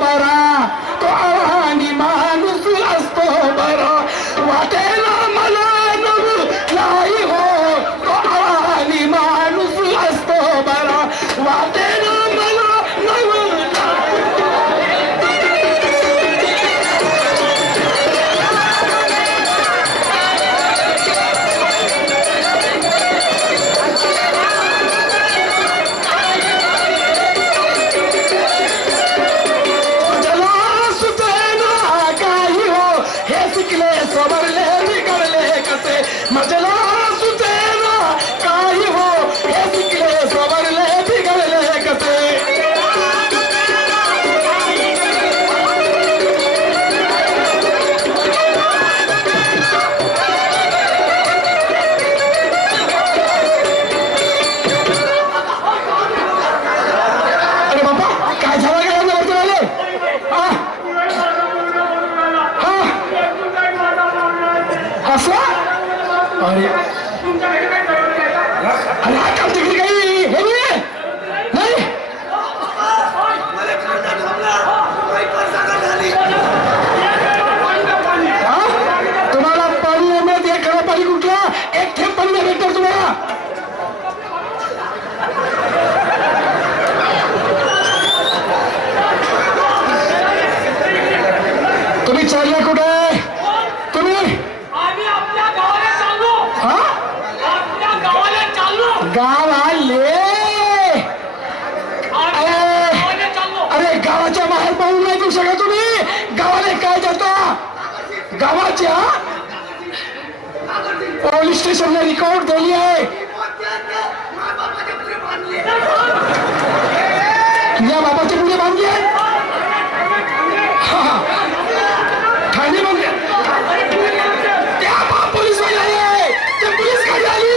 बरा, तो आवानी माणूस असतो बरा. वाटेला मला नवू नाही हो, तो आवानी माणूस असतो बरा. वाटेला मला नवू सोबरले बिघडले कसे मजला सुचेना काही हो, हे शिकले सोबरले बिघडले कसे. अरे बाबा काय झालं काय तुम्हाला? असं अरे अरे आता तिकडे काही हे नाही. तुम्हाला पाणी येण्यात एक खरं पाणी कुठला एक थेंब पाणी नाही भेटणार तुम्हाला. तुम्ही चालले कुठे? तुम्ही गाव आले. अरे गावाच्या बाहेर पाहून नाही देऊ शकत तुम्ही. गावाला काय देता? गावाच्या पोलीस स्टेशनला रिकॉर्ड दिली आहे. तुझ्या बाबाची पुढे बांधली आहे. ठाणे बांधली त्या पोलीस वाले आले. ते पोलीस गाडी आली.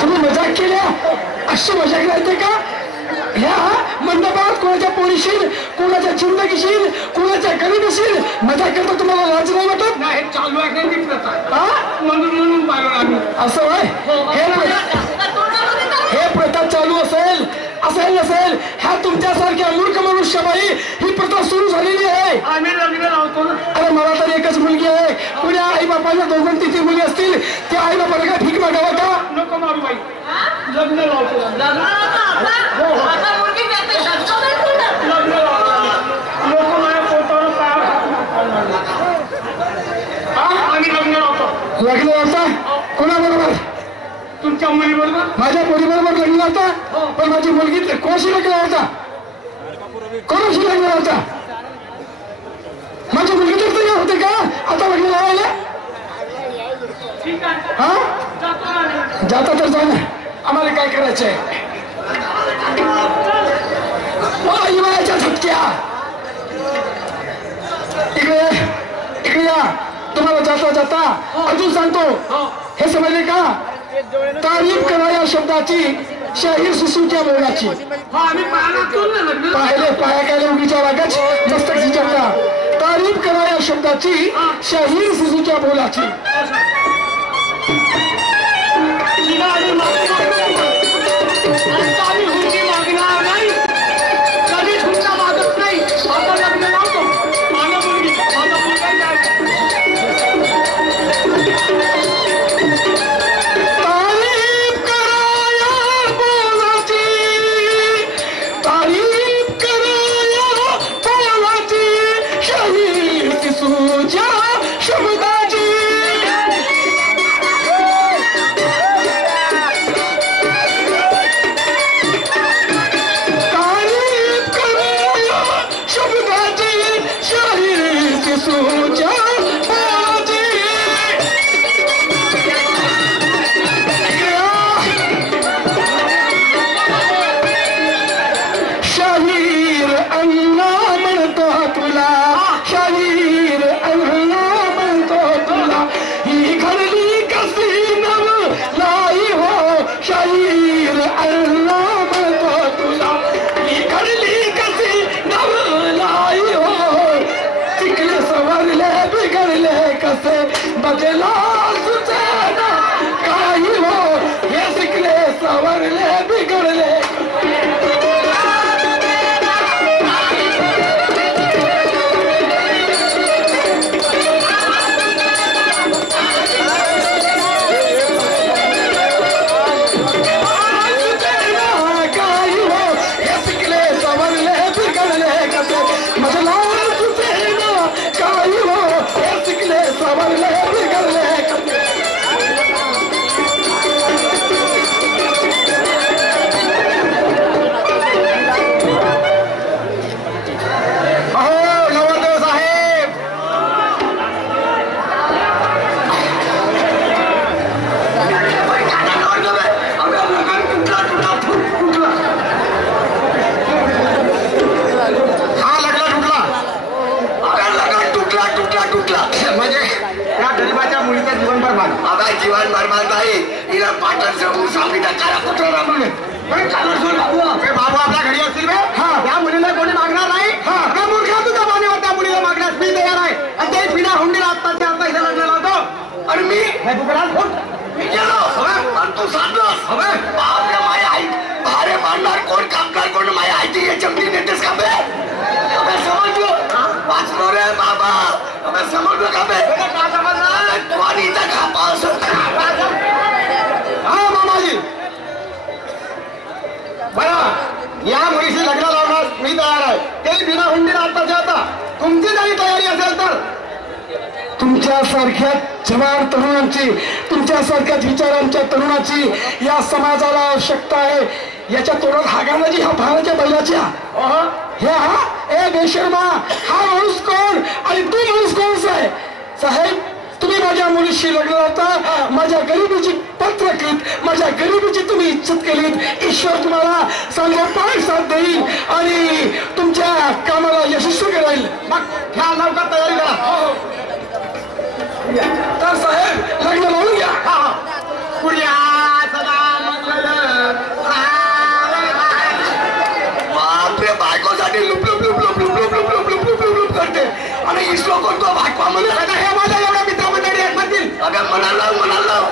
तुम्ही मजाक केल्या? अशी मजाक राहते का? ह्या मंडपात कोणाच्या पोरीशील, कोणाच्या जिंदगीशील, कोणाच्या गरीबीशील मजाक करता तुम्हाला लाज नाही वाटत? नाही चालू आहे ती प्रथा. म्हणून पाहिलं आम्ही. असं आहे. हे प्रथा चालू असेल नसेल ह्या तुमच्यासारख्या मूर्ख मनुष्यबाई ही प्रथा सुरू झालेली आहे. आम्ही लग्न लावतो ना. अरे मला तर एकच मुलगी आहे. पुण्या आई बापाला 2-3 मुली असतील त्या आई बापाला काय भीक मागावा का? नको मारू बाई. लग्न लावतो. लग्न लोक माझ्या पोटावर पाय. आम्ही लग्न लावतो. लग्न लावता? कोणाबरोबर? तुमच्या मुलीबरोबर. माझ्या मुलीबरोबर लग्न लावता? पण माझी मुलगी कोणाशी लग्न लावता? कोणाशी लग्न लावता? माझी मुलगी तर तयार होते का आता लग्न लावायला? हा जाता तर जा ना. आम्हाला काय करायचंय? हिवाळ्याच्या झटक्या इकडे या. तुम्हाला जाता जाता अजून सांगतो. हे समजले का? तारीफ करा या शब्दाची शाहीर सुसूच्या बोलाची. पाहिले पाया काय उगीच्या वागच मस्तक झिजवता. तारीफ करा या शब्दाची शाहीर सुसूच्या बोलाची. कधीच हुंडा मागत नाही. आपण लग्न लावतो. माझा मुलगी बरबाद नाही हिला पाटण समूह सांगितलं करा पुत्राला म्हणून बाबू आपल्या घरी असतील बे या मुलीला कोणी मागणार नाही का मूर्खा तुझ्या मानेवर त्या मुलीला मागण्यास मी तयार आहे आणि ते पिढा हुंडीला आत्ताच्या आता इथे लग्न लावतो आणि मी मी गेलो आणि तू सांगलास बापरे माझ्या आई भारे मांडणार कोण कामगार कोण माझ्या आईची हे चमडी नेतेस का बे समजलो वाचलो रे बाबा समजलो का बे त्वानीचा खापा असत हा मामाजी बरं या मुलीशी लग्न लावण्यास मी तयार आहे ते बिना हुंडीला आत्ताच्या आता तुमची जरी तयारी असेल तर तुमच्यासारख्या जवान तरुणांची तुमच्यासारख्याच विचारांच्या तरुणाची या समाजाला आवश्यकता आहे याच्या तोडात हागानाची ह्या भावाच्या बैलाच्या हे हा ए बेशर्मा हा माणूस कोण आणि तू माणूस कोणचा आहे साहेब तुम्ही माझ्या मुलीशी लग्न लावता माझ्या गरिबीची पत्रकृत माझ्या गरिबीची तुम्ही इज्जत केलीत ईश्वर तुम्हाला सर्वोपाय साथ देईल आणि तुमच्या कामाला यशस्वी करेल मग ह्या लवकर तयारी करा तर साहेब लग्न लावून घ्या बापरे बायकोसाठी लुप लुप लुप लुप लुप लुप लुप लुप लुप लुप लुप लुप करते आणि इसलो करतो बायको म्हणून हे माझ्या एवढ्या मित्रमंडळी आहेत म्हणतील अगं म्हणाला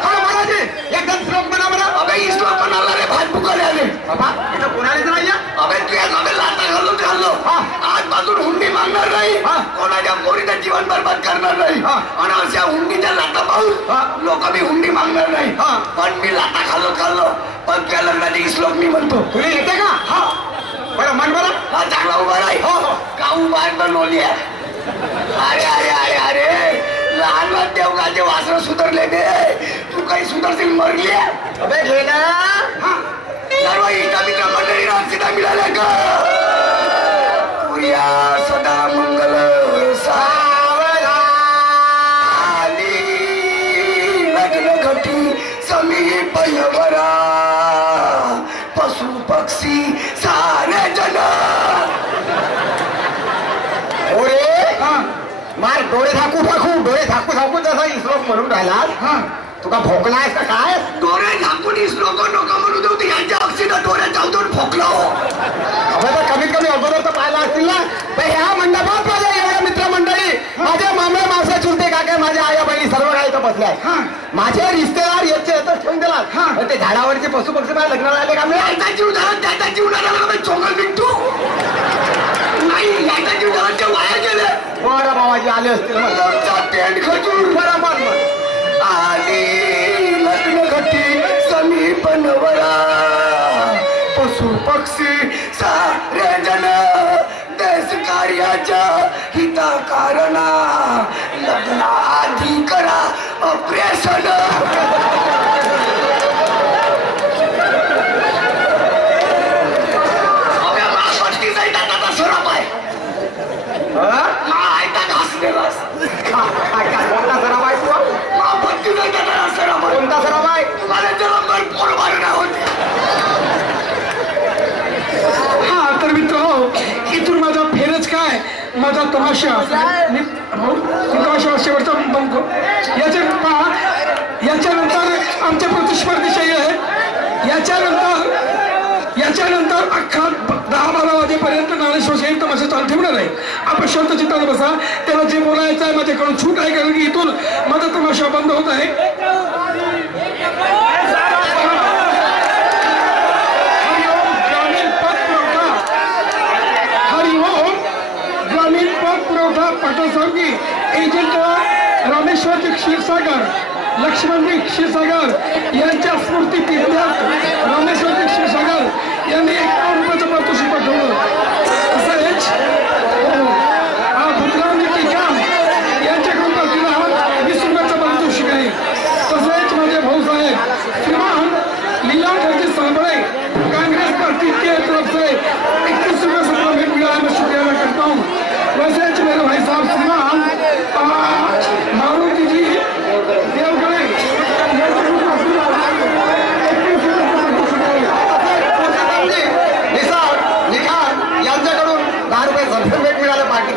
काय म्हणायचे एकदम श्लोक म्हणा म्हणा अगं इसलो म्हणाला रे भात फुकाले आले बाबा इथं कोणालाच नाही अगं तुझ्या गावे लाटा घाललो आज बाजून हुंडी मागणार नाही कोणाच्या पोरीचं जीवन बरबाद करणार नाही आणि अशा हुंडीच्या लाटा पाहून लोक मी हुंडी मागणार नाही पण मी लाटा खाल्लो पण त्या लग्नाची इसलोक मी म्हणतो तुम्ही येते का हा बरं म्हण बरं हा चांगला उभा राही का उभा बनवली अरे अरे अरे अरे लहान लहान देवगाचे वासर सुधारले गे तू काही सुधारशील मरली अबे घे ना सर्व एका मित्र मंडळी सीता मिळाल्या का पुर्या सदा मंगल सावला लग्न घटी समीप यवरा पशु पक्षी सारे जन मार डोळे झाकू जसा इसलोक म्हणून राहिला तुका भोकला आहेस का काय डोळे झाकून इसलोक नका म्हणू देऊ ते यांच्या अक्षीला डोळ्यात जाऊन भोकला कमीत कमी अगोदर तर पाहिला असतील ना ह्या मंडपात माझ्या एवढ्या मित्रमंडळी माझे मामळे मावसे चुलते काका माझ्या आया बहिणी सर्व काही इथं बसले आहेत माझे रिश्तेदार याचे येतच ठेवून दिला ते झाडावरचे पशु पक्षी माझ्या लग्नाला आले का मी याचा जीव झाला त्याचा जीव झाला चोगल निघतो नाही याचा जीव झाला वाया गेले बरं बाबाजी आले असतील पॅन्ट खजूर बरोबर आले लग्न घटी समीप नवरा पशु पक्षी सारे जन देश कार्याच्या हिता कारणा लग्ना आधी करा ऑपरेशन कोणता सराव आहे मला जरा पोरबार होते हा तर मित्र इथून माझा फेरच काय माझा तमाशा तमाशा शेवटचा बंक याच्यानंतर आमचे प्रतिस्पर्धी आहे याच्यानंतर अख्खा 10-12 वाजेपर्यंत ज्ञानेश्वर शेठ तमाशा चालू ठेवणार आहे आपण शांत चित्ताने बसा त्याला जे बोलायचं आहे माझ्याकडून छूट आहे कारण की इथून माझा तमाशा बंद होत आहे ग्रामीण पत पुरवठा पटसंगी एजंट रामेश्वर क्षीरसागर लक्ष्मण क्षीरसागर यांच्या स्फूर्ती तीर्थात रामेश्वर क्षीरसागर यांनी 1 रुपयाचं पारितोषिक पाठवलं तसेच भद्रावती टीकाम यांच्याकडून पाठवला 20 रुपयाचं पारितोषिक आहे तसेच माझे भाऊसाहेब श्रीमान लीलाधरजी साबळे कांग्रेस पार्टी के तरफ से 21 रुपये से भेंट मिला है मैं शुक्रिया अदा करता हूँ वैसे मेरे भाई साहब श्रीमान मारुति जी देवगढ़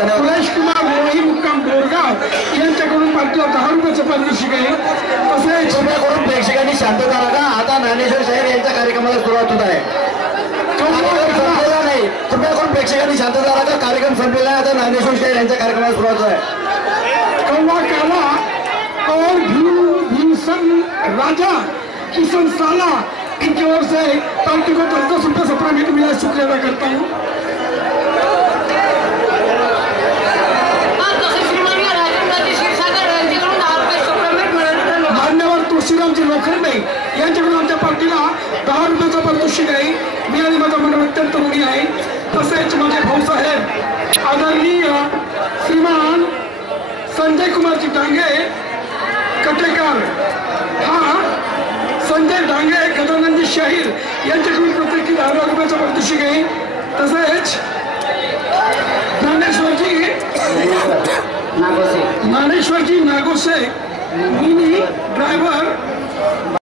सुरेश कुमार रोही मुक्काम बोरगाव यांच्याकडून पार्टीला 10 रुपयाचं पारितोषिक आहे. तसेच कृपया करून प्रेक्षकांनी शांतता राखा. आता ज्ञानेश्वर शाहीर यांच्या कार्यक्रमाला सुरुवात होत आहे. संपलेला नाही. कृपया करून प्रेक्षकांनी शांतता राखा. कार्यक्रम संपलेला आहे. आता ज्ञानेश्वर शाहीर यांच्या कार्यक्रमाला सुरुवात होत आहे. कौवा काला और भीमसन राजा किशन साला इनकी ओर से पार्टी को 10-10 रुपये सप्रामित मिला, शुक्रिया अदा करता हूँ. मान्यवर तुळशीरामजी लोखंडे यांच्याकडून आमच्या पार्टीला 10 रुपयाचं पारितोषिक आहे. मी आणि माझा मंडळ अत्यंत ऋणी आहे. तसेच माझे भाऊसाहेब आदरणीय श्रीमान संजय कुमारजी डांगे कटेकर, हा संजय डांगे गजानंदी शाहीर यांच्याकडून प्रत्येकी 10,000 रुपयाचं पारितोषिक आहे. तसेच ज्ञानेश्वरजी नागोसे मिनी ड्रायव्हर